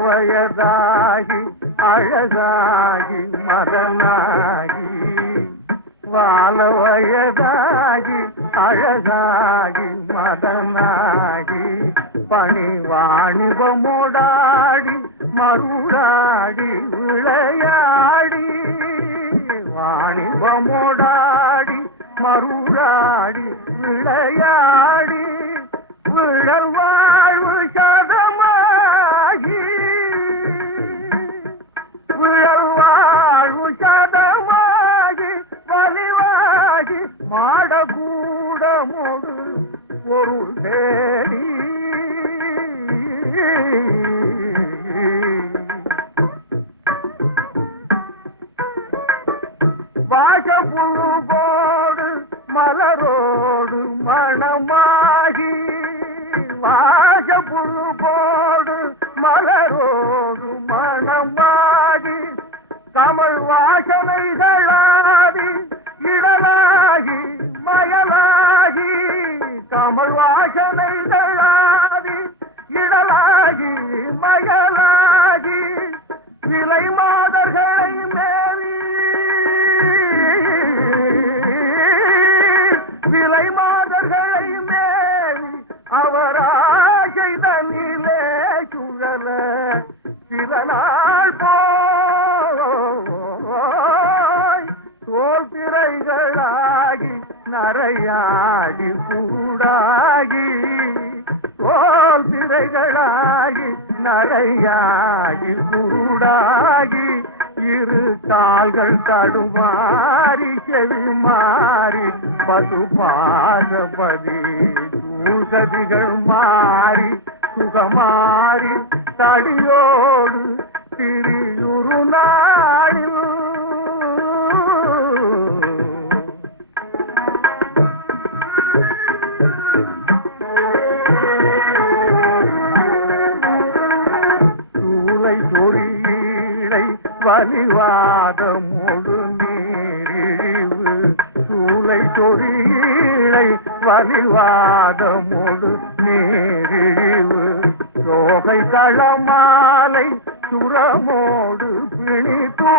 வயதாகி அழகாகி மதனாகி வாழ வயதாகி அழகாகி மதனாகி பணி வாணிபமோடாடி மருளாடி விளையாடி வாணிபமோடாடி மருளாடி விளையாடி விழல் வாழ்வு சதமாகி விழல் வாழ்வு சதமாகி வலிவாகி மாடக்கூட மொடு பொருள் தேடி வாசப்புழு போடு மலரோடு மணமாகி வாசப்புழு போடு மலரோடு மணமாகி கமல் வாசனைகளாதி இடலாகி மயலாகி கமல் வாசனைகளாதி இடலாகி மயலாகி விலை மாதர்களை மேவி விலை மாதர்களை மேவி அவராசை தன்னிலே சுழல சில நாள் போய் தோல் திரைகளாகி நரையாகி கூடாகி தோல் திரைகளாகி நரையாகி கூடாகி இரு கால்கள் தடுமாறி செவி மாறி பசு பாசபதி பூசதிகள் மாறி சுகமாறி தடியோடு திரியுரு நாளில் சூளை சொறியீழை வலிவாதமோடு நீரிழிவு சூளை சொறியீழை வலிவாதமோடு நீரிழிவு சோகை களமாலை சுரமோடு பிணி தூ